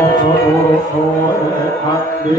Ojo sore ati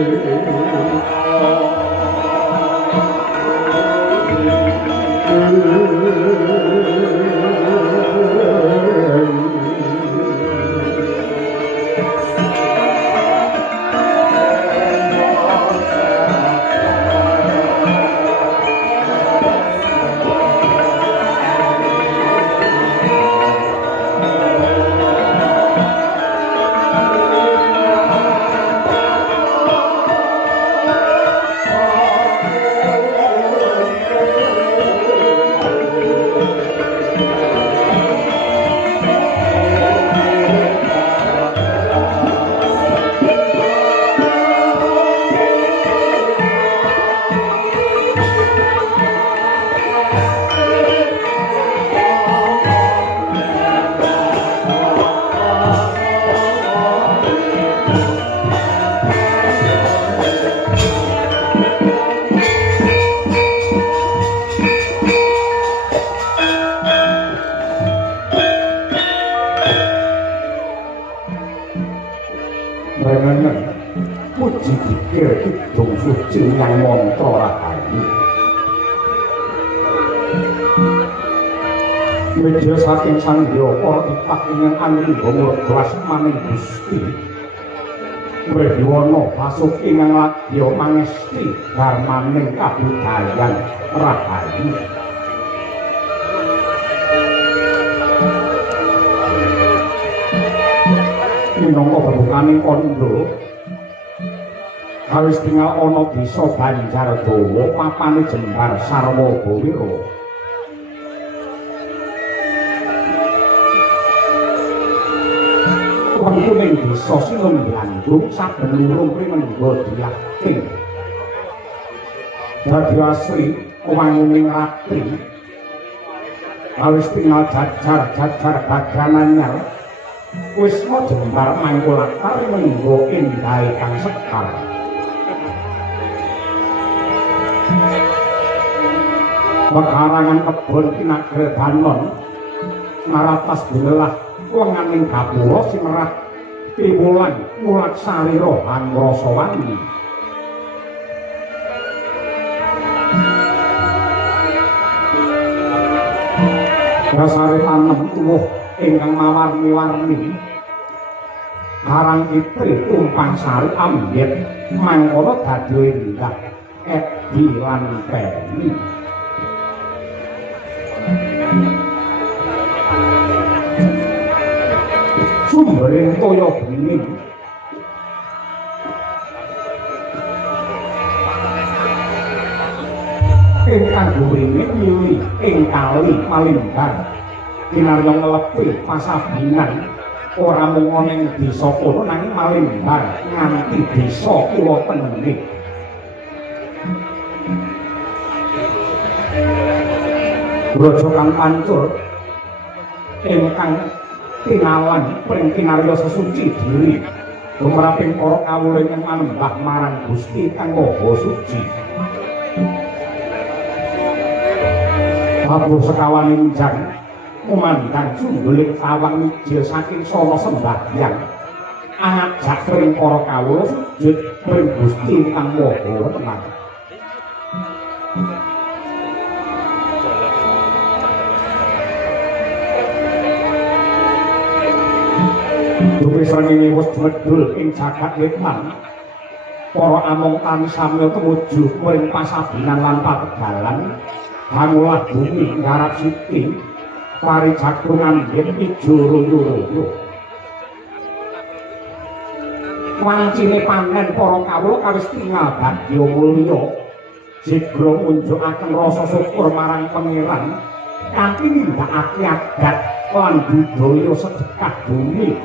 puji dikir kidung suci yang mantra rahayu media saking sang Hyaka ipak ingkang anlingga murdas maning Gusti Werdiwana Basuki ingkang ladya mangesti dharmaning kabudayan rahayu minangka bebukaning kandha kawis tinggal ana desa Banjardawa papane Jembar Sarwa Bawira wonten ing desa Silem Bandung saben lurung primenggah dilaking dadi asri wanguning ratri kawis tinggal jajar bagananyar Wisma Jembar mangkulatar menggo endahe kang sekar Pekarangan kebon kinagredanon maratas binelah wenganing gapura simerat piwulan mulat sarira hangrasawani dasare tanem tuwuh ingkang mawarni-warni karang itri tumpang sari ambet mangkono dadi indah edi lan peni sumbering toya bening ingkang duwene mili ing kali Malimbar kinarya nglepi pasabinan ora mung ana ing desa kono nanging Malimbar nganti desa Kiwa Tenengih Raja kang pancur ingkang tinawan pring kinarya sesuci diri tumraping para kawula ingkang manembah marang Gusti kang Maha Suci Babu sekawaning jang umandang jumbuling sawang mijil saking sono sembahyang angajak pring para kawula sujud pring Gusti kang Maha Tenang Duwe srengenge wis medhul ing jagat witman para among tani samya tumuju pring pasabinan lan pategalan hangulah bumi ngarap suci pari jagungan yen ijo royo-royo wancine panen para kawula kawis tinggal badya mulya jigra ngunjukaken rasa syukur marang pangeran kanthi nindakake adat lan budaya sedekah bumi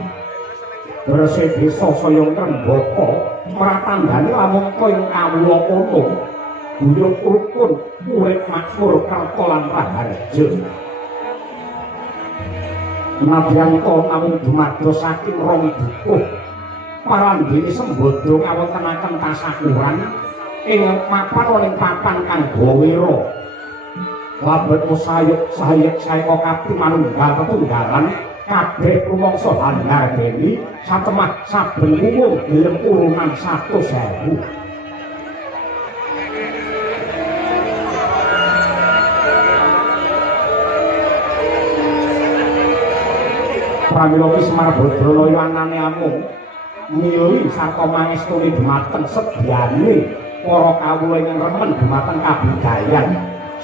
bersih desa saya ngrembaka pratandhane lamun koyo kawula kono guyub rukun urip makmur karta lan raharja Nabyanta namung dumados saking rong dukuh parandene sembada ngawontenaken tasakuran ing papan kang gawira labet musayuk sayek saeka kapri manunggal tetunggalan kabeh rumangsa handhargeni satemah saben umum gelem urunan 100.000. Pramila ki Semar Badralaya anane amung mili sarta mangestuni dhumateng sedyane para kawula ingkang remen dhumateng kabudayan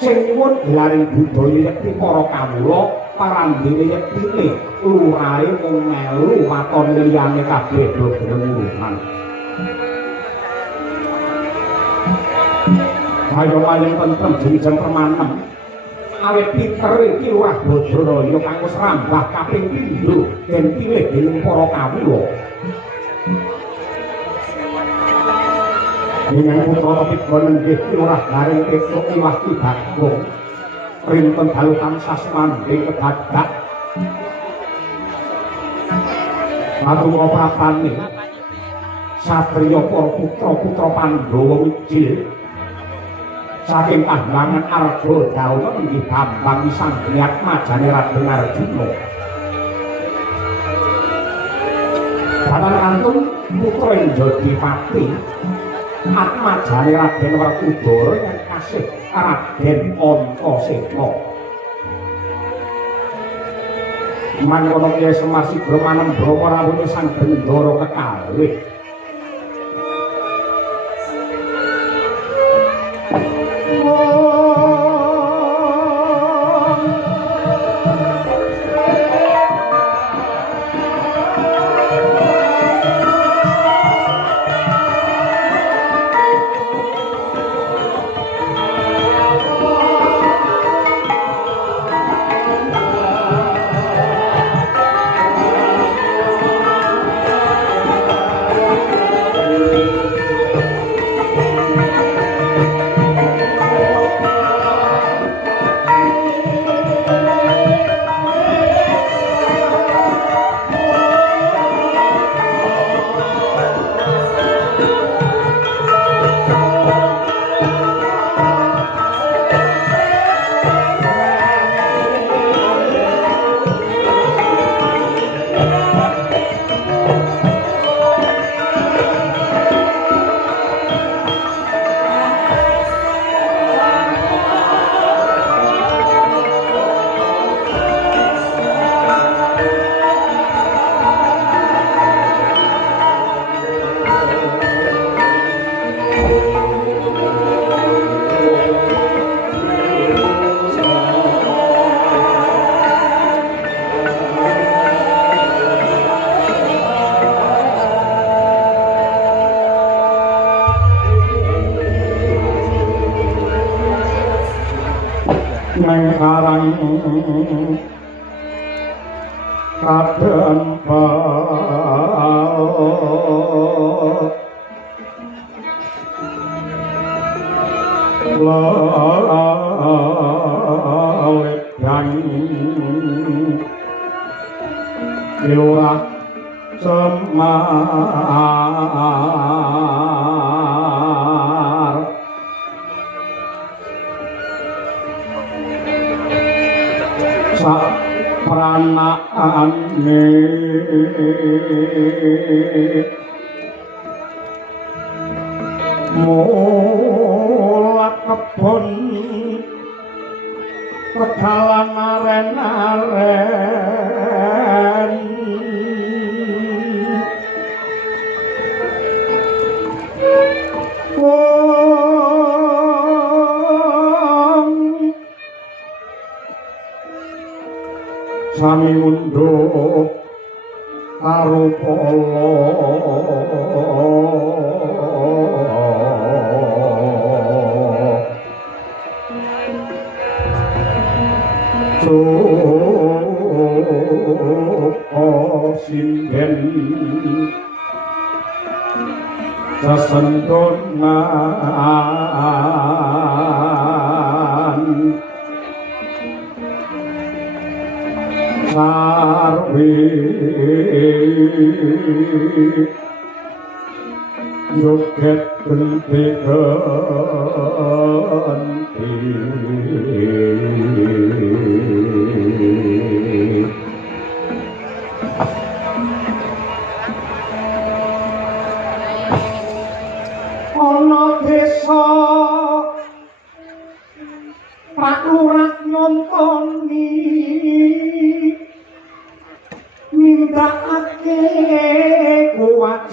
sing nyuwun gelaring budaya yekti para kawula parandene yektine lurahe mung melu waton liyane kabeh do gelem ayo mayang tentrem jenjang permanem awet Peter iki lurah Badralaya kang wis rambah kaping 7 den pilih dening para kawula. Dengan putra Pitgon nggih lurah Garing Petruk Iwah Ki Bagong rinten dalu tansah manding kedadak matur prapane satriya para putra-putra Pandhawa mijil saking kahyangan Arga Dawa inggih Bambang Sanghyat majane Raden Arjuna. Balan kantun putra Indradipati atmajane Raden Werkudara yang kasih Raden Antasena. Mangkono Kyai Semar Sigra manembra rawuhe Sang Bendara kekalih. Karang kadempa lawetang Lurah Semar sak pranakane mulak kebon kedalan aren-aren sami mundhuh karo pala sinden sasendonan sarwi joget genti genti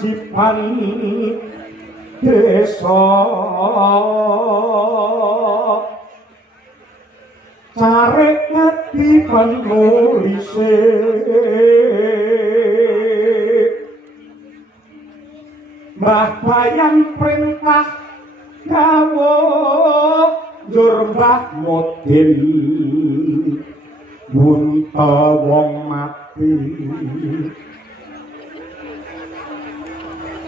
kewajiban desa cari ngati penulise Mbah Bayan perintah gawuh njur Mbah Mudin munta wong mati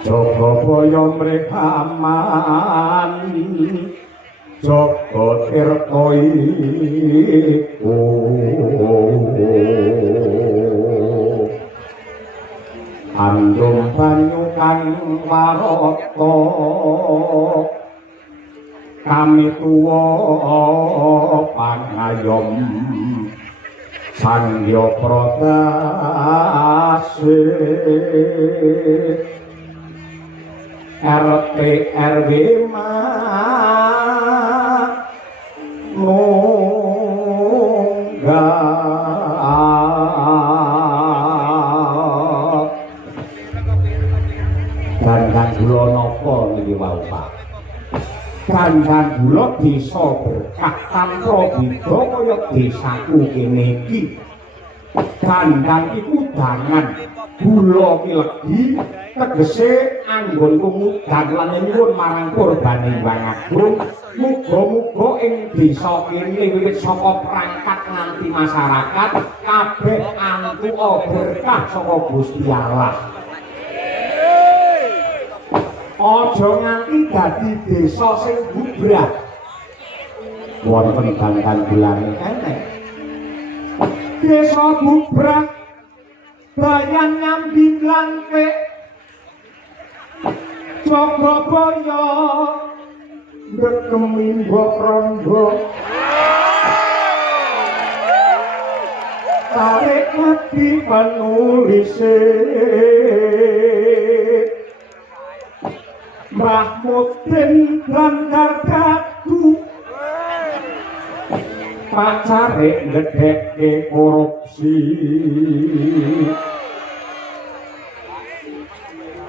Joko boyo mrekaman Joko tirtoi andum banyu kang warata kami tuwa pangayom sangya prodase RT RW Gandang gula napa niki wau Pak Gandang gula desa berkah tanpa beda kaya desaku kene iki Gandang iku dangan gula ki legi tegese anggonku mudhang lan nyuwun marang kurbane Hyang Agung muga-muga ing desa kene wiwit saka perangkat nganti masyarakat kabeh antuka berkah saka Gusti Allah aja nganti dadi desa sing bubrah wonten Gandang gulane kene desa bubrah bayan nyambi langke Jogabaya ndekemimbo rondo tarik hati penulise Mbah Mudin Bandar Dagu pacare ngedhekke korupsi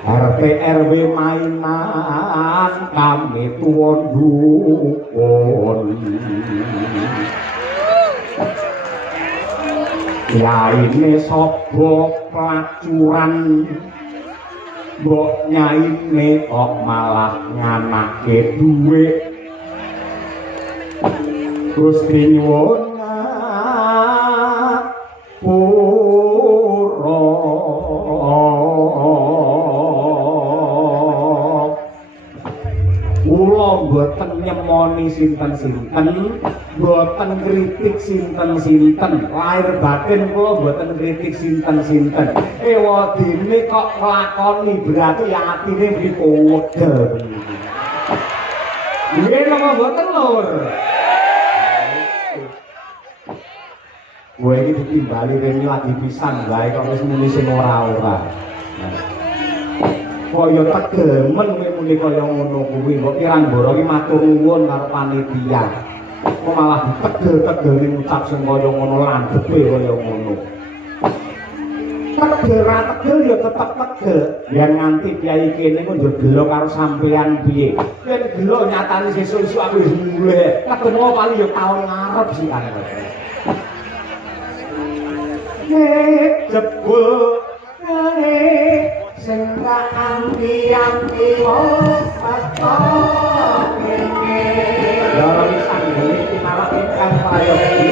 RT RW mainan kami tuwon dukun yaine sapa pelacuran mbok nyaine kok malah nganake dhuwit Gusti nyuwun ngapura kula mboten nyemoni sinten-sinten mboten kritik sinten-sinten lahir batin kula mboten kritik sinten-sinten ewadene kok nglakoni berarti ya atine dipodhe nggih napa mboten lur kowe iki ditimbali rene lagi pisan wae kok wis muni sing ora-ora kaya tegemen kowe muni kaya ngono kuwi kok kirang mboro iki matur nuwun karo panitia kok malah ditegel-tegeli ngucap sing kaya ngono landhepe kaya ngono tegel ra tegel ya tetep tegel yen nganti kiai kene kok yo gelo karo sampean piye yen gelo nyatane sesuk-esuk aku wis mulih ketemu paling ya taun ngarep sih kan jebul sing ra anti-anti wis pato kene loro pisan iki malah ingkang prayogi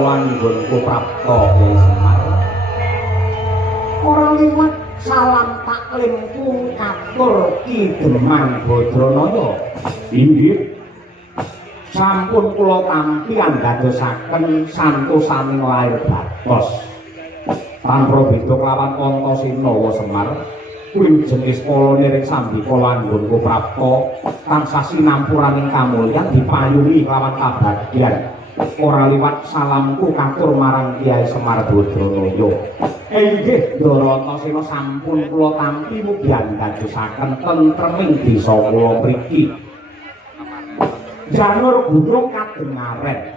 wangunku prapta Kyai Semar. Ora liwat salam taklimku katur Ki Demang Badranaya. Inggih. Sampun kula tampi anggadosaken santosaning lair batos. Tanpa beda kelawan Antasena Semar. Kuwi jenis polone ring sambika langgonku prapta tansah sinampuraning kamulyan dipayungi kelawan kabagyan. Ora liwat salamku katur marang Kyai Semar Badranaya. Inggih Ndara Antasena sampun kula tampi mugi anggadosaken tentreming desa kula mriki. Janur gunung kadengaren.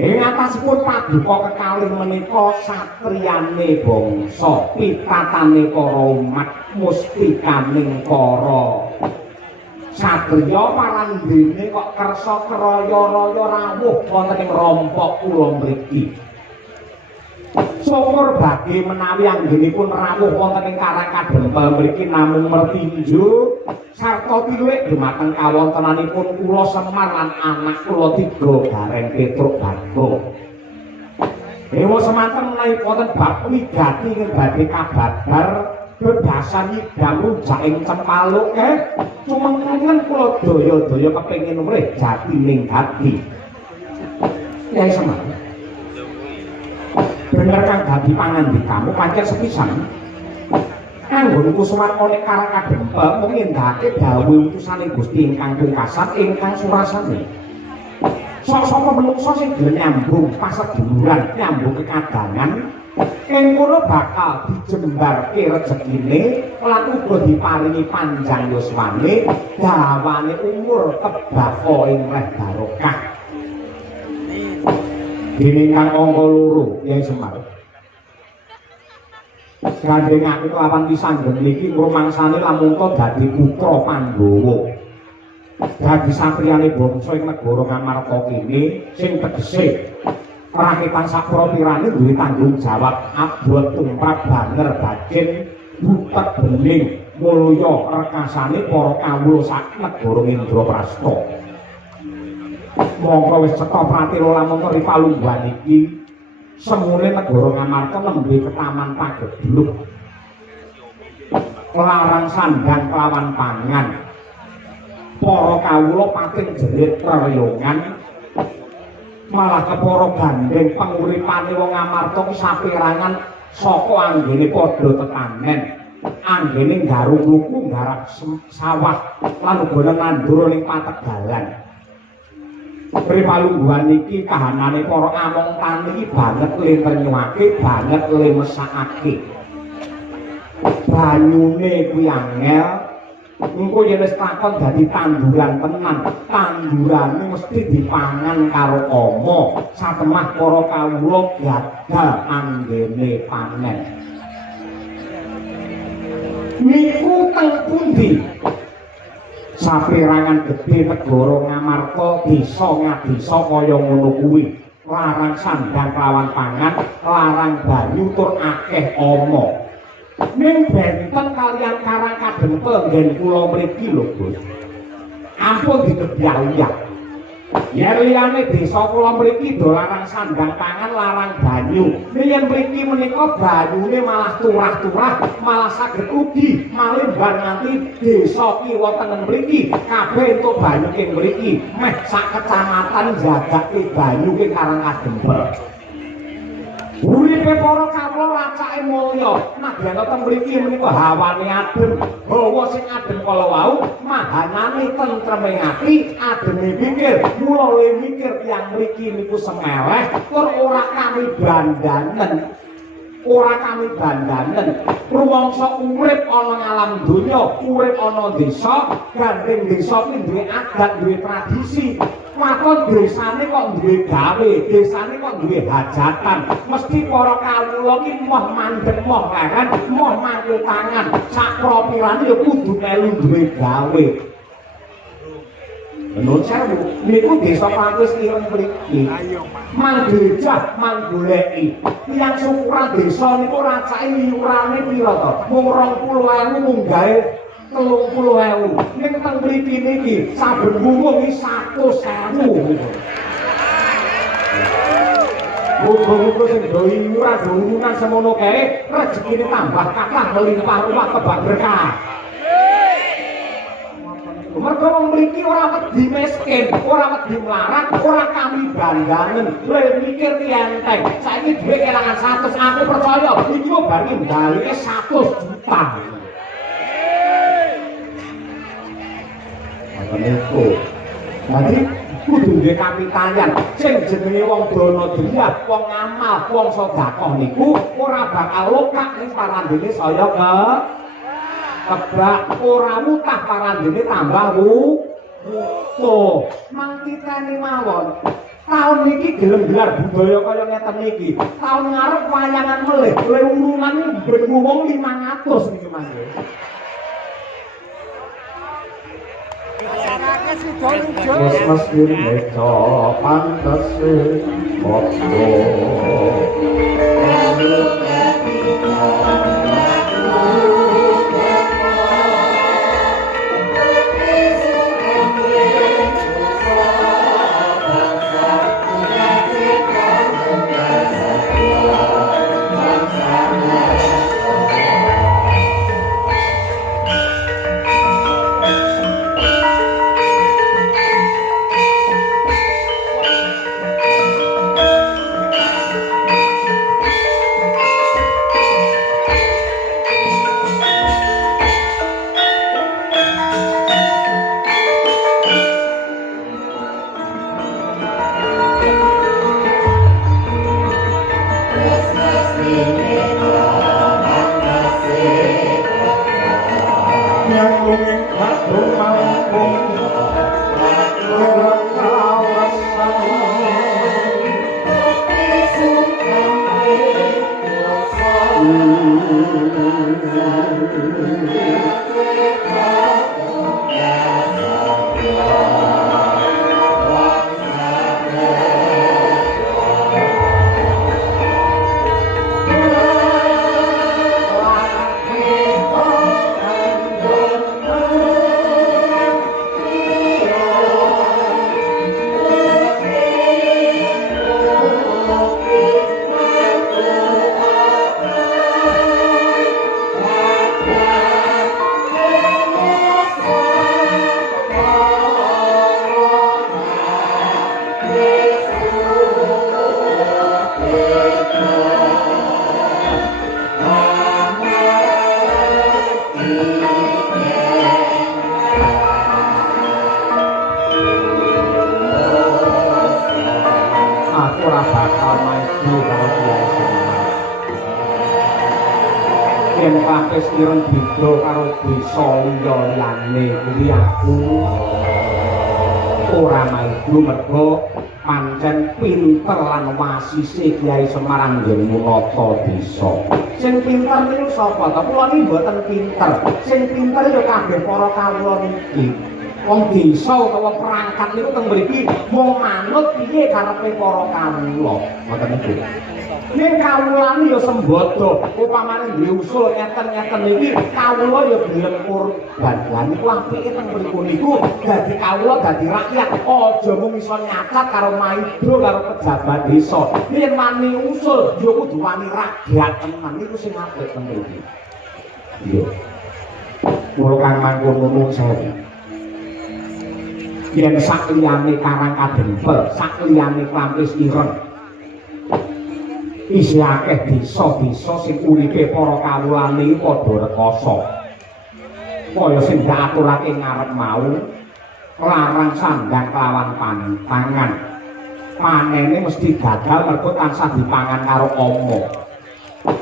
Ing atasipun paduka kekalih menika satriyane bangsa pitatane para umat mustikaning para satriya parandene kok kersa kraya-raya rawuh wonten ing rompok kula mriki. Syukur bagi menawi anggenipun rawuh wonten ing Karangkadempel mriki namung mertinju sarta piluwik dumateng kawontenanipun kula Semar lan anak kula tiga Gareng Petruk Bagong. Dewa semanten menawi wonten bab wigati ing badhe kababar bebasan idam rujak ing Cempaluk cumengken kula daya-daya kepengin urip jatining ati. Kyai Semar. Bener kang dadi pangandikamu pancen sepisan. Anggonku suwarna nek Karangkadempel mung ngendhake dawuh utusane Gusti ingkang pungkasan ingkang surasane. Sapa menungsa sing gelem nyambung paseduluran, nyambung kekadangan, ing kono bakal dijembarke rezekine lan uga diparingi panjang yuswane, dawane umur kebaka ing reh barokah. Dene kang angka 2 Kyai Semar. Gandengake kelawan pisanggeng niki ngrumangsane lamun to dadi putra Pandhawa. Dadi satriyane bangsa ing negara Ngamarta kene sing tegese rakyatan sapropirane duwe tanggung jawab abot tumrap baner bajen butek bening mulya rekasane para kawula sak negara Indraprastha. Monggo wis cetha pratira lamun Ripalungguhan iki semune negara Ngamarta nembe ketaman pagebluk. Larang sandang kelawan pangan. Para kawula pating jerit rereyongan. Malah kepara gandeng panguripane wong Ngamarta ki saperangan saka anggene padha tetanen. Anggene nggarung luku nggarap sawah lan uga nandur ning pategalan. Ripalungguhan iki kahanane para among tani iki banget lenyuake, banget lemesakake. Banyune kuwi angel. Engko yen wis takon dadi tanduran tenan, tandurane mesti dipangan karo ama. Satemah para kawula gagal anggene panen. Niku teng pundi? Saperangan gedhe negara Ngamarta desa ngadesa kaya ngono kuwi. Larang sandang kelawan pangan, larang banyu tur akeh ama. Ning benten kaliyan Karangkadempel nggen kula mriki lho, Gus. Ampun dikebyayah. Yen liyane desa kula mriki do larang sandang pangan, larang banyu. Yen mriki menika banyune malah turah-turah, malah saged ugi malih bar nganti desa kiwa tengen mriki kabeh entuk banyu ing mriki. Meh sak kecamatan jagake banyu ing Karangkadempel. Uripe para kawula racake mulya, nadyan teng mriki menika hawane adem, hawa sing adem kala wau, mahanane tentreme ati, ademe pikir, mula le mikir tiyang mriki niku semeleh, tur ora kami bandanen. Ora kami bandanen. Rumangsa urip ana ngalam donya, urip ana desa, gandeng desa iki duwe adat, duwe tradisi. Waton desane kok duwe gawe, desane kok duwe hajatan. Mesti para kawula ki moh mandeg, moh leren, moh mangku tangan. Sak propirane ya kudu melu duwe gawe. Menurut saya niku desa Pakis ireng mriki. Manggejah manggoleki. Tiyang syukuran desa niku racake liurane pira to? Mung 20.000 mung gawe 30.000. Ning teng mriki niki saben wungu iki 100.000. Muga-muga sing do iuran urunan semono kae rezekine tambah kathah melimpah ruwah kebak berkah. Mergo wong mriki ora wedi miskin, ora wedi melarat, ora kami bandangen. Lha mikir ki enteng. Saiki dhuwit kelangan 100, aku percaya iki bari mbalike 100 juta. Niku. Dadi kudu duwe kapitalan sing jenenge wong Bronodiyah, wong amal, wong sedekah niku ora bakal lokak ning parandene saya kebak ora mutah parandene tambah wuto. Mangkitane mawon. Taun niki gelem gelar budaya kaya ngeten niki. Taun ngarep wayangan melih, le urunane ben wong 500 niki mangke. Wis mesti meca pantese padha ireng beda karo desa liyane kuwi aku ora maido mergo pancen pinter lan wasise Kyai Semarang yen munata desa. Sing pinter niku sapa? Ta kula niki mboten pinter. Sing pinter ya kabeh para kawula niki. Wong desa utawa perangkat niku teng mriki mung manut piye karepe para kawula. Ngoten niku. Ning kawulane ya sembada, upamane duwe usul ngeten-ngeten iki kawula ya gelem kurban. Lah niku apike teng mriku niku dadi kawula dadi rakyat aja mung iso nyacat karo maido karo pejabat desa. Yen wani usul ya kudu wani rakyat tenan niku sing apik teng mriki. Iya. Mula kang mangkon nuwun sewu. Yen sak liyane Karang Kadempel, sak liyane Klampis Ireng isih akeh desa-desa sing uripe para kawulane padha rekoso. Kaya sing diaturake ngarep mau, larang sandang kelawan pangan. Panene mesti gagal mergo tansah dipangan karo ama.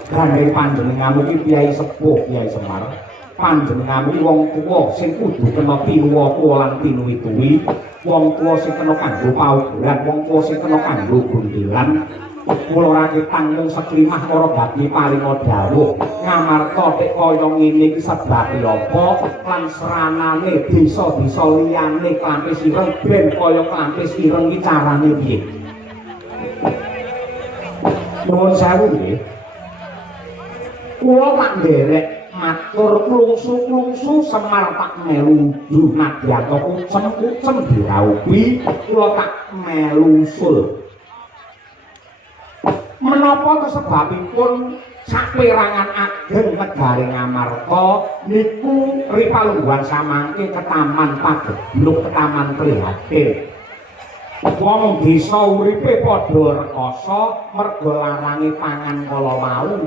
Gandeng panjenenganmu iki Kyai Sepuh, Kyai Semar. Panjenenganmu wong tuwa sing kudu kena pinuwa lan pinuwi-tuwi, wong tuwa sing kena kanggo paugeran, wong tuwa sing kena kanggo gundelan. Kula rake tanggung seklimah para gati paling dawuh ngamarta tek kaya ngene iki sebabe apa lan seranane desa-desa liyane Klampis Ireng ben kaya Klampis Ireng iki carane piye. Nuwun sewu nggih. Kula tak nderek matur klungsu-klungsu Semar tak melu nadyanto kucem diraupi kula tak melu usul. Menapa sebabipun saperangan ageng negari Ngamarta niku ripalungguhan samangke ketaman pagebluk ketaman prihatin. Wong desa uripe padha rekoso merga larange pangan kala wau.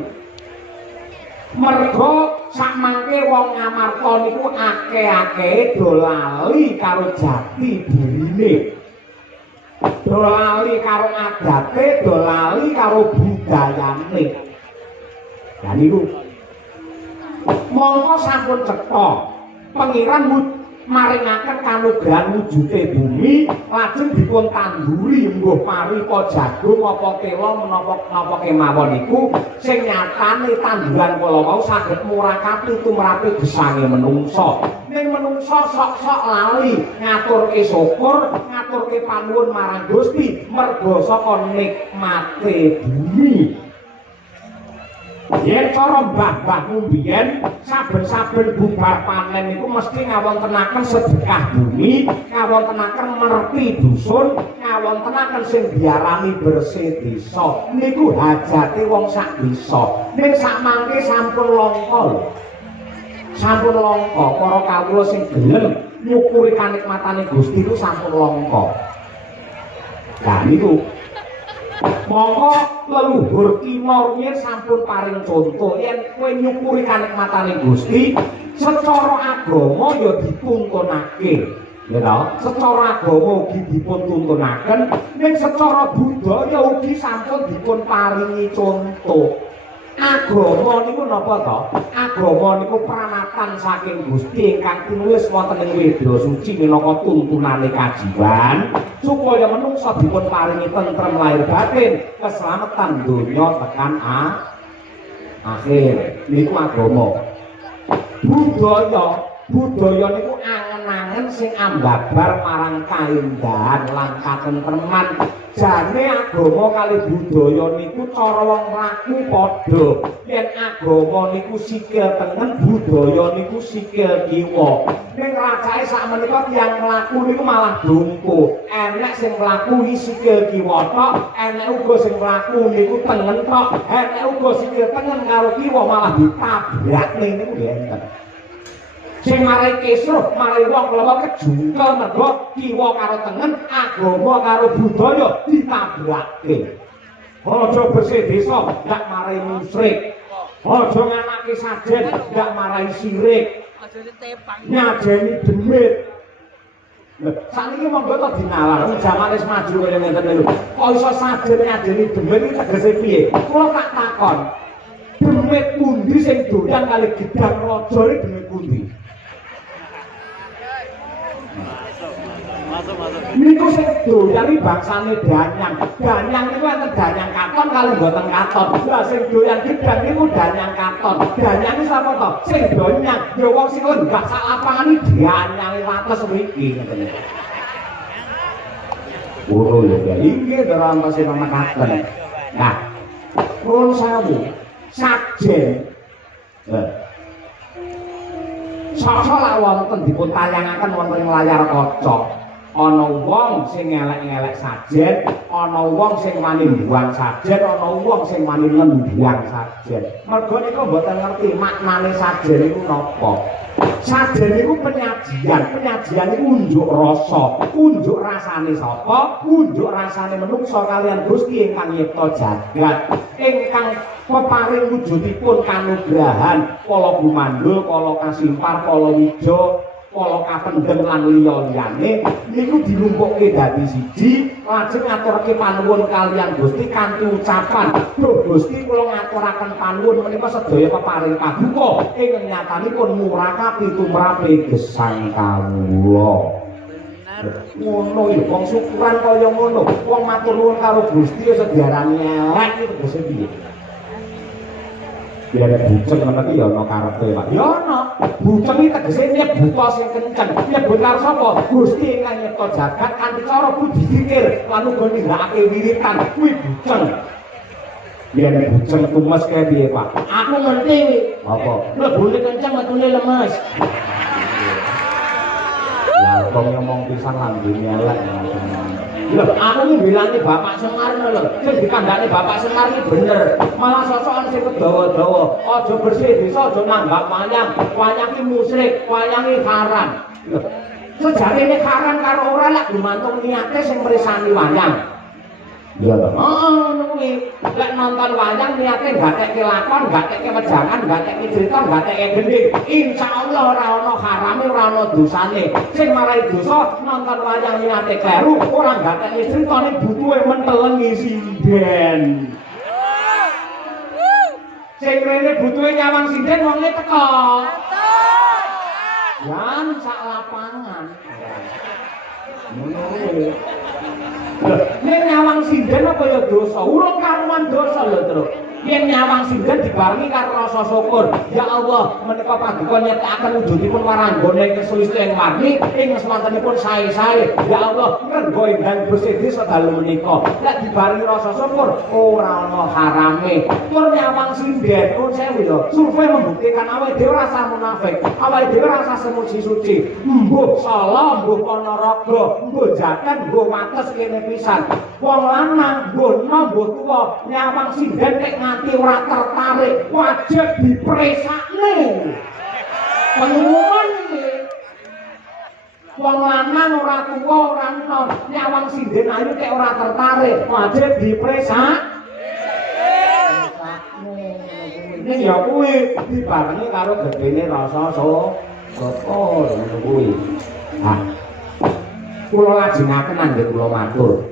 Merga samangke wong Ngamarta niku akeh-akeh do lali karo jati dirine. Do lali karo adate, do lali karo budayane. Lah niku mongko sampun cetha pengiran maringaken kanugrahan wujude bumi lajeng dipun tanduri mbuh paripa jagung apa tela menapa kemawon niku sing nyatane tanduran kala wau saged murakapi tumrape gesange menungsa. Ning menungsa sok-sok lali ngaturke syukur, ngaturke panuwun marang Gusti merga saka nikmate bumi. Yen cara mbah-mbahmu mbiyen saben-saben bubar panen niku mesti ngawontenaken sedekah bumi, ngawontenaken merti dusun, ngawontenaken sing diarani bersih desa. Niku hajate wong sak desa. Ning sakmangke sampun langka lho. Sampun langka para kawula sing gelem nyukuri kanikmatane Gusti niku sampun langka. Lah niku mongko leluhur kina rumiyin sampun paring contoh yen kowe nyukuri kanikmatane Gusti secara agama ya dituntunake ya ta secara agama ugi dipun tuntunaken ning secara budaya ugi sampun dipun paringi contoh. Agama niku napa to? Agama niku pranatan saking Gusti ingkang tinulis wonten ing Weda Suci minangka tuntunane kajiwan supaya manungsa dipun paringi tentrem lahir batin, keselamatan donya tekan akhir. Niku agama. Budaya niku angen-angen sing ambabar marang kaendahan lan katentreman. Jane agama kali budaya niku cara wong mlaku padha. Yen agama niku sikil tengen, budaya niku sikil kiwa. Ning racae sakmenika tiyang mlaku niku malah lumpuh. Enek sing mlaku sikil kiwa tok, enek uga sing mlaku niku tengen tok, enek uga sikil tengen karo kiwa malah ditabrak niku enten. Sing marai kesruh, marai wong loro kejungkel mergo kiwa karo tengen, agama karo budaya ditabrake. Aja bersih desa, ndak marai musyrik. Aja nganake sajen, ndak marai sirik. Aja ditepang. Nyajeni demit. Saniki monggo to dinalar, jaman wis maju kaya ngeten lho. Kok iso sajen nyajeni demit iki tegese piye? Kula tak takon. Demit pundi sing doyan kali gedang raja iki demit pundi? Niku sing doyan iki bangsane danyang. Danyang niku enten danyang katon kali mboten katon. Lah sing doyan gedang niku danyang katon. Danyang iki sapa to? Sing donyang. Ya wong sing lenggah sak lapangan iki danyange wates mriki ngoten niku. Ora ya iki dalam pasir makaten. Nah, nuwun sewu. Sajen. Sasa lak wonten dipun tayangaken wonten ing layar kaca. Ana wong sing ngelek-ngelek sajen, ana wong sing wani mbuang sajen, ana wong sing wani nembuang sajen. Mergo niku mboten ngerti maknane sajen niku napa. Sajen niku penyajian, penyajian niku unjuk rasa, unjuk rasane sapa, unjuk rasane manungsa kaliyan Gusti ingkang nyipta jagat, ingkang peparing wujudipun kanugrahan kala gumandul, kala kasimpar, kala wijo, kala kapendhem lan liya-liyane niku dilumpukke dadi siji lajeng ngaturke panuwun kaliyan Gusti kanthi ucapan Duh Gusti kula ngaturaken panuwun menika sedaya peparing paduka ing nyatanipun murakapi tumrape gesang kawula. Ngono iki wong syukuran kaya ngono wong matur nuwun karo Gusti sediarane elek iki tegese piye? Biar buceng ngono iki ya ana karepe Pak. Ya ana. Buceng iki tegese nyebuta sing kenceng. Nyebut karo sapa? Gusti ingkang nyipta jagat kanthi cara budi zikir lan uga nindakake wiritan kuwi buceng. Biar buceng tumes kae piye Pak? Aku ngerti. Apa? Mlebune kenceng metune lemes. Ya kok ngomong pisan lambene elek. Lho, aku iki bilane Bapak Semar lho. Sing dikandhani Bapak Semar iki bener. Malah sosokan sing kedawa-dawa. Aja bersih desa, aja nanggap wayang. Wayang iki musyrik, wayang iki haram. Lho, sejarene haram karo ora lek gumantung niate sing mresani wayang. Iya toh. Heeh, ngono kuwi. Lek nonton wayang niate gatekke lakon, gatekke wejangan, gatekke crita, gatekke gendhing. Insyaallah ora ana harame, ora ana dosane. Sing marai dosa nonton wayang niate kleru, ora gatekke crita ning butuhe mentelengi sinden. Sing rene butuhe nyawang sinden wonge teko. Yan sak lapangan. Ngono kuwi. Yen nyawang sinden apa ya dosa? Urung karuan dosa lho, Tru. Yen nyawang sinden dibarengi karo rasa syukur. Ya Allah, menika paduka nyetakaken wujudipun waranggane kesulistu ing warni, ing semantenipun sae-sae. Ya Allah, renggo ingkang bersih sedalu menika. Lek dibarengi rasa syukur, ora ana harame. Tur nyawang sinden, nuwun sewu ya. Survei membuktikan awake dhewe rasa munafik, awake dhewe rasa suci. Mbuh salah, mbuh ponorogo, mbuh jaken, mbuh wates kene pisan. Wong lanang mbuh enom, mbuh tuwa, nyawang sinden nek nganti ora tertarik, wajib dipresakne. Pengumuman iki. Wong lanang ora tuwa, ora enom, nyawang sinden ayu nek ora tertarik, wajib dipresakne. Ning ya kuwi dibarengi karo gedene rasa syukur ngono kuwi. Nah, kula lajengaken anggen kula matur.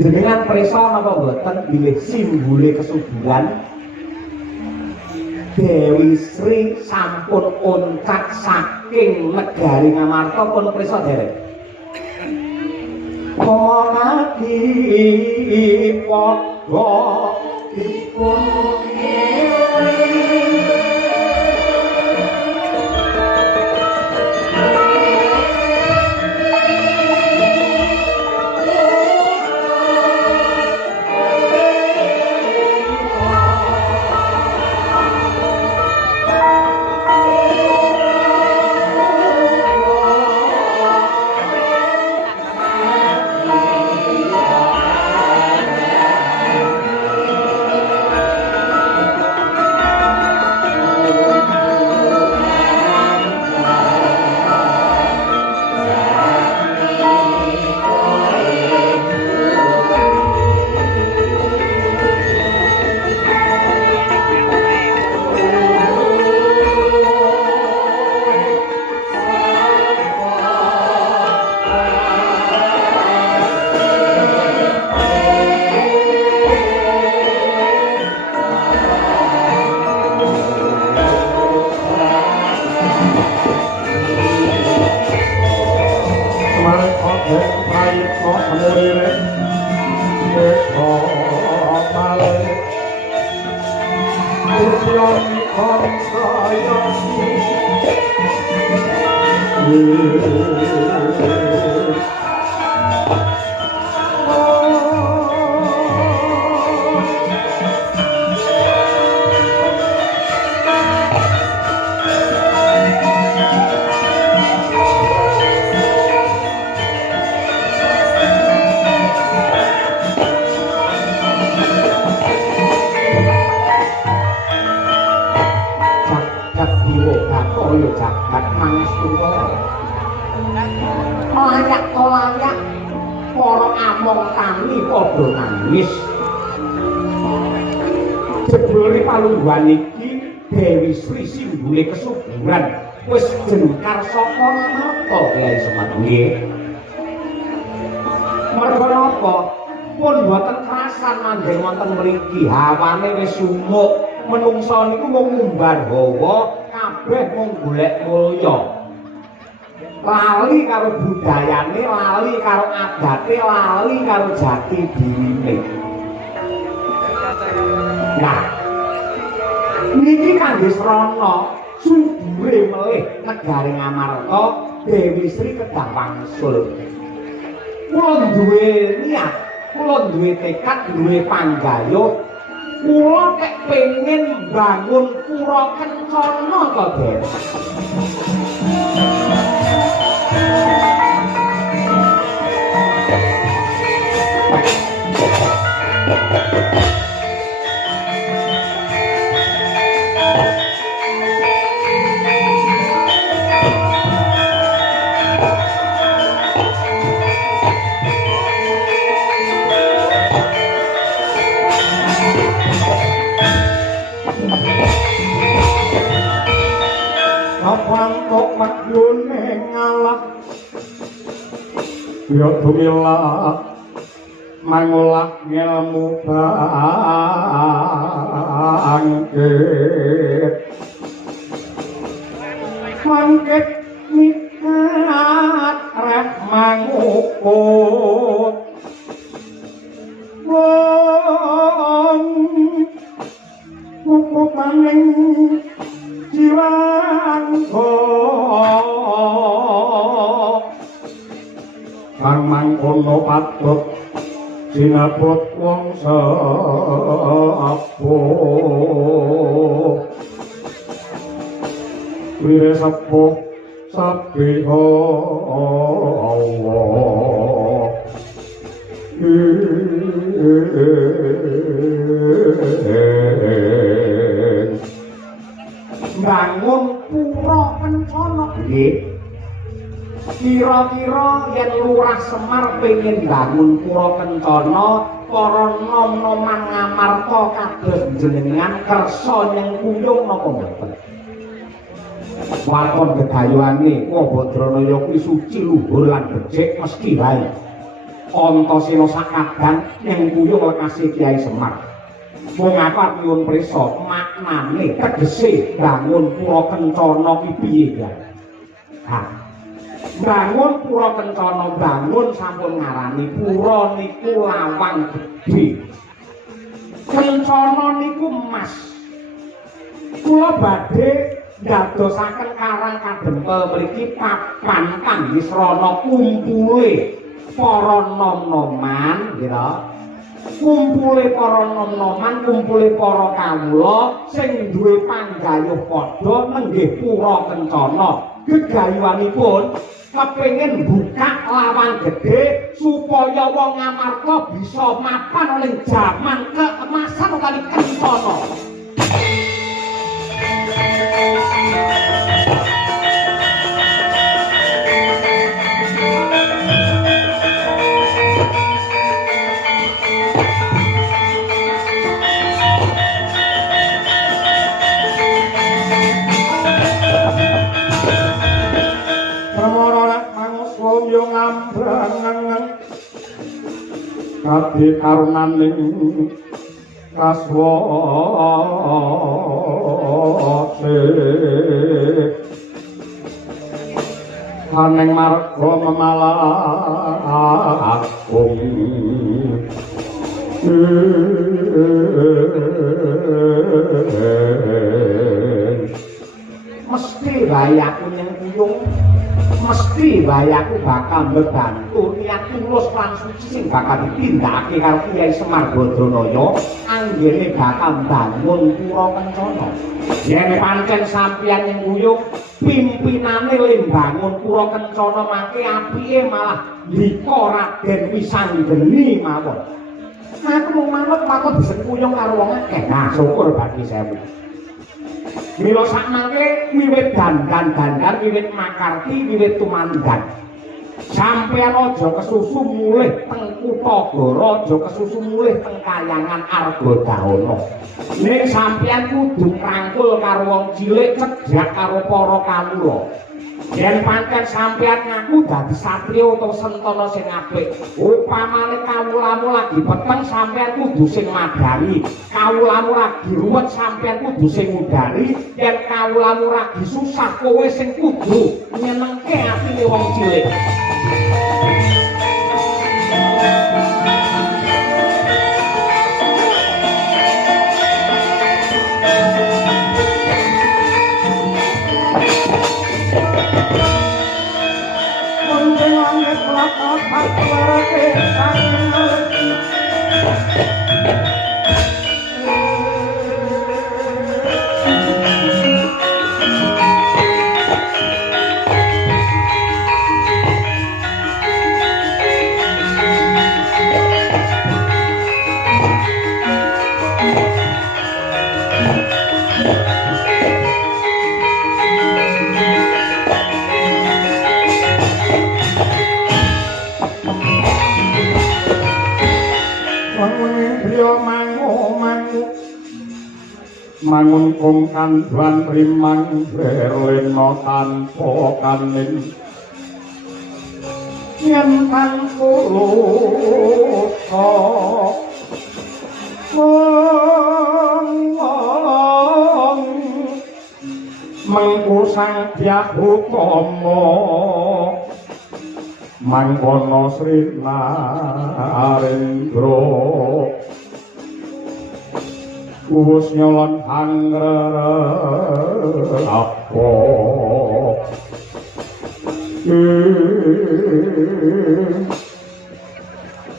Jenengan prisa napa mboten bilih simbole kesuburan Dewi Sri sampun oncak saking negari Ngamarta pun prisa derek. Ngomongake padha dipun layak para among tani padha nangis. Jebule palungguhan iki Dewi Sri simbole kesuburan wis jengkar saka mata Kyai Semar nggih. Merga napa? Pun boten krasan manjing wonten mriki, hawane wis sumuk. Menungsa niku mung ngumbar hawa, kabeh mung golek mulya. Lali karo budayane, lali karo adate, lali karo jati dirine. Nah, niki kangge srana subure melih negari Ngamarta Dewi Sri kedah wangsul. Kula duwe niat, kula duwe tekad, duwe panggayuh, kula kek pengen bangun pura kencana to, Den. Nopangkok madyune ngalah ya dumilah mangulah ngelmu bangkit mangkit mikat rek mangukut wong ngukut maning jiwangko kang mangkono patut sinabut wong sepuh wire sepuh sabiha Allah bangun pura kencana nggih kira-kira yen Lurah Semar pengin bangun pura kencana para nom-noman ngamarta kados jenengan kersa nyengkuyung napa mboten waton gedayuane Wabadranaya kuwi suci luhur lan becik mesti wae Antasena sakadang nyengkuyung lekase Kyai Semar wong apa nyuwun prisa maknane tegese bangun pura kencana ki piye ya ha bangun pura kencana bangun sampun ngarani pura niku lawang gedhe kencana niku emas kula badhe ndadosaken karang kadempel mriki papan kangge srana kumpule para nom-noman nggih kumpule para nom-noman kumpule para kawula sing duwe panggayuh padha nenggih pura kencana gegayuhanipun kepengin buka lawang gede supaya wong ngamarta bisa mapan oleh jaman keemasan kali kencana Ati karunaning kaswase kaneng marga memalagung mesti wae aku nyengkuyung mesti wae aku bakal mbantu niat tulus lan suci sing bakal dipindhake karo Kyai Semar Badranaya anggene bakal bangun pura kencana yen pancen sampeyan nyengkuyung pimpinane le bangun pura kencana mangke apike malah ndika Raden Wisanggeni mawon aku mung manut patut disengkuyung karo wong akeh nah syukur bagi sewu mila sakmangke wiwit dandan-dandan wiwit makarti wiwit tumandan sampeyan aja kesusu mulih teng Kutagara aja kesusu mulih teng Kahyangan Argadahana ning sampeyan kudu ngrangkul karo wong cilik cedhak karo para kawula yen pancen sampeyan ngaku dadi satriya utawa sentana sing apik upamane kawulamu lagi peteng sampeyan kudu sing madani kawulamu lagi ruwet sampeyan kudu sing ngudari yen kawulamu lagi susah kowe sing kudu nyenengke atine wong cilik mangun kandhuan rimang berlena tanpa kaning yen pangkulo mengku sang Hyakutama mangkono Sri Narendra uwus nyolon apa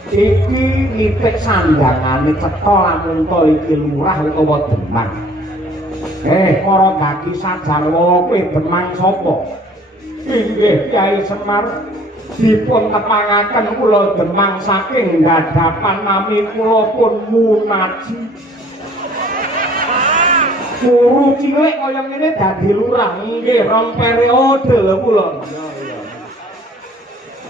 iki nitik sandangane cetha lamun to iki lurah utawa Demang. Para gagi sajarwa kowe Demang sapa? Inggih Kyai Semar dipun tepangaken kula Demang saking dadapan nami kula pun munaji. Guru cilik kaya ngene dadi lurah nggih rong periode lho kula.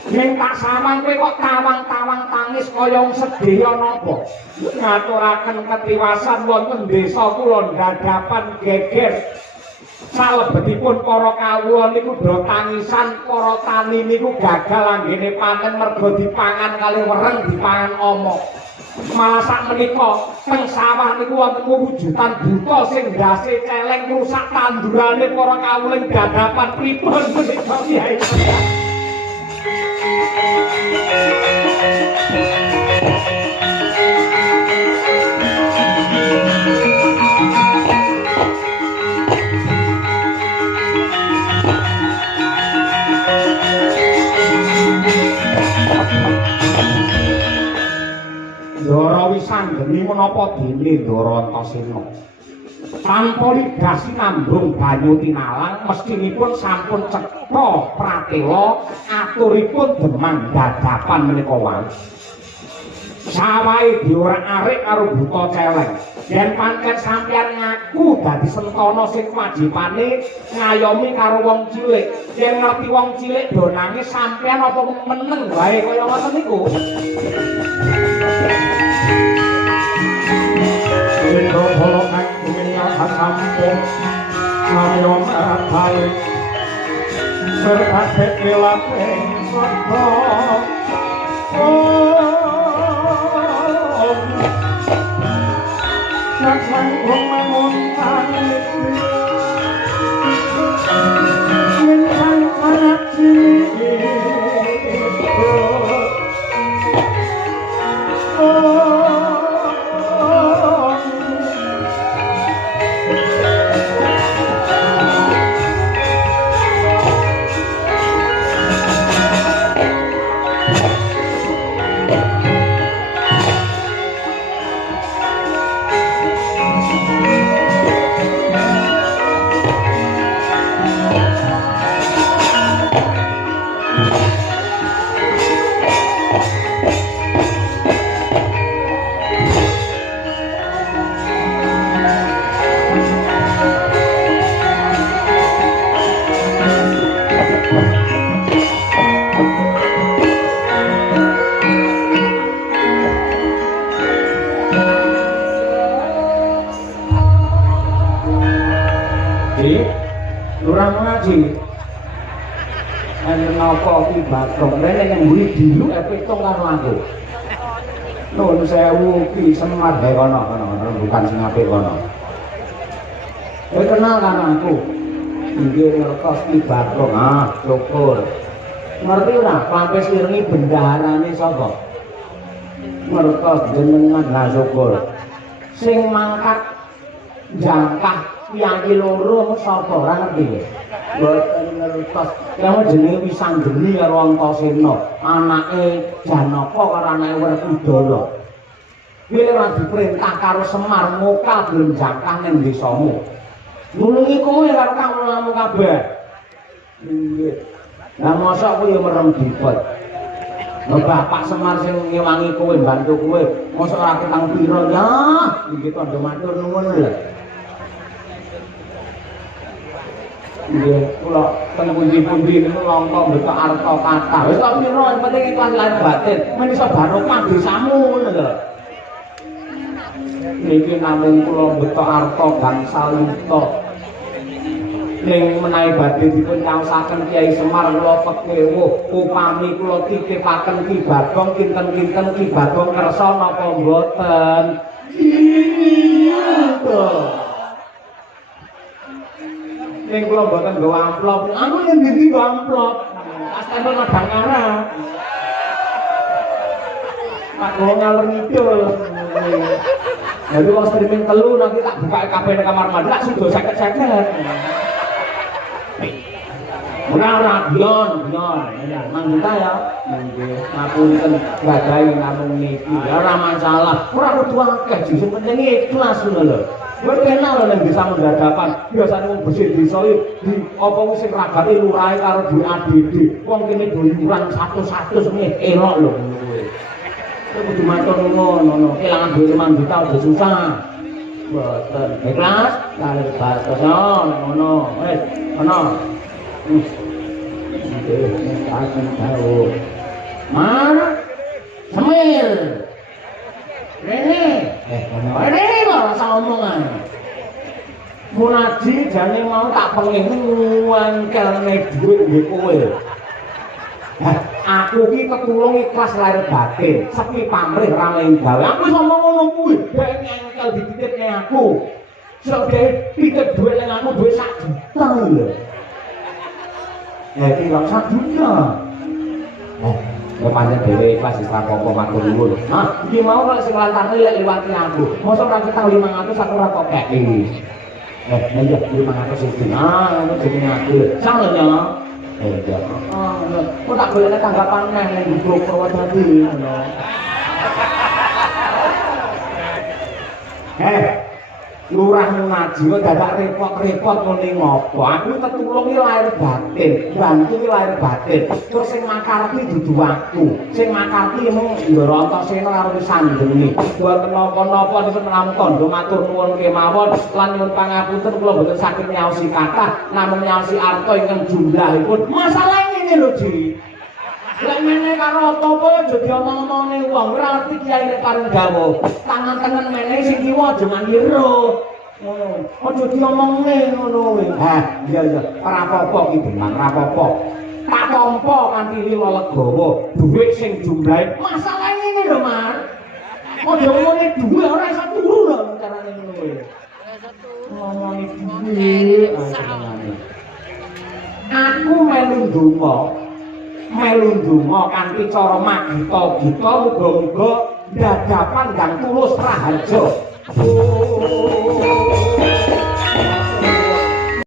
Ning tak samang kowe kok tawang-tawang tangis kaya wong sedaya napa? Ngaturaken ketiwasan wonten desa kula dadapan geger. Salebetipun para kawula niku do tangisan, para tani niku gagal anggene panen merga dipangan kali wereng dipangan omok. Malah sak menika teng sawah niku wonten wujudan buta sing ndase celeng rusak tandurane para kawula dadapan pripun menika Kyai. Ndara Wisanggeni menapa dene Ndara Antasena tanpa ligasi nambung banyu tinalang mestinipun sampun cetha pratela aturipun Demang dadapan menika wae sawahe diorak-arik karo buta celeng yen pancen sampeyan ngaku dadi sentana sing wajibane ngayomi karo wong cilik yen ngerti wong cilik do nangis sampeyan apa meneng wae kaya ngoten niku. Sindro bolo kang dunia hasampo Mayon balik serta tekilateng soto Nakman kumangun tangit Minsan anak cilik Batrong rene yang mburi dilu petong karo aku. Nuwun sewu Ki Semar gawe kono bukan sing apik kono. Kowe kenal karo aku. Inggih ngertos Ki Batrong. Ah, syukur. Ngerti ora pampe sirngi bendaharane sapa? Ngertos jenengan lah syukur. Sing mangkat jangkah Kyai loro sapa ora ngerti. Mboten ngertos. Yang jenenge Wisanggeni karo Antasena, anake Janaka karo anake Werkudara. Kuwi ora diperintah karo Semar mokal gelem jangkah ning desamu. Nulungi kowe karo kawulamu kabeh. Nggih. Lah mosok kowe yo merem dipet. Lah Bapak Semar sing ngewangi kowe bantu kowe, mosok ora ketang pira ya. Nggih tandha matur nuwun lho. Nggih, kula teng pundi-pundi niku langka mbetok arta kathah. Wis kok pira yang penting ikhlas lahir batin. Men iso barokah desamu ngono lho. niki namung kula beto arta gangsal yuta ning menawi badhe dipun caosaken Kyai Semar kula pekewuh upami kula titipaken Ki Bagong kinten-kinten Ki Bagong kersa napa mboten iya to ning kula mboten nggawa amplop aku yen ndi nggawa amplop astana madang arah Pak ngalor ngidul jadi kalau streaming telu nanti tak buka kabeh nang kamar mandi tak sudo 50-50 ora bion nang kita ya nggih ngapunten gadahi namung niki ora masalah ora kudu akeh sing penting ikhlas ngono lho kowe kenal lho nek bisa mendadakan biasane wong bersih desa di apa wis sing ragate lurahe karo duwe ADD wong kene doyuran 100 meneh elok lho kowe kudu matur ngono kelangan duwe 5 juta udah susah boten ikhlas kali batas ngono wis ngono akan tahu mana semir ini rasa omongan munaji jane mau tak pengen ngangkel nek duit nggih kowe aku ki ketulung ikhlas lahir batin sepi pamrih ra main gawe aku iso ngomong ngono kuwi dek ngangkel dititipne aku sok dek titip duit nang aku duit 1 juta lho iki lak 1 juta panjang dhewe ikhlas wis apa-apa matur nuwun nah iki mau kok sing lantarne lek liwati aku mosok ora ketang 500 aku ora kok keki iya 500 iki ngono jenenge aku salahnya iya kok tak golekne tanggapan neh ning grup Purwodadi ngono lurah ngaji kok dadak repot-repot ngene ngopo aku tetulungi lahir batin bantu lahir batin terus sing makarti dudu aku sing makarti mung Ndoro Antasena karo sandeni boten napa-napa niku namung kandha matur nuwun kemawon lan nyuwun pangapunten kula boten saged nyaosi kathah namung nyaosi arta ingkang jumlahipun masalah ngene lho Ji lek meneh karo apa-apa aja diomong-omongne wong ora ngerti kiai nek pareng dawuh tangan tengen meneh sing kiwa aja ngiro ngono aja diomongne ngono kuwi iya ora apa-apa ki Demang ora apa-apa tak tampa kanthi lila legawa dhuwit sing jumlahe masalah ngene lho Mas aja ngomongin dhuwit ora iso turu lho carane ngono kuwi ngomongin dhuwit aku melu ndonga kanthi cara magita-gita muga-muga dadapan ndang tulus raharja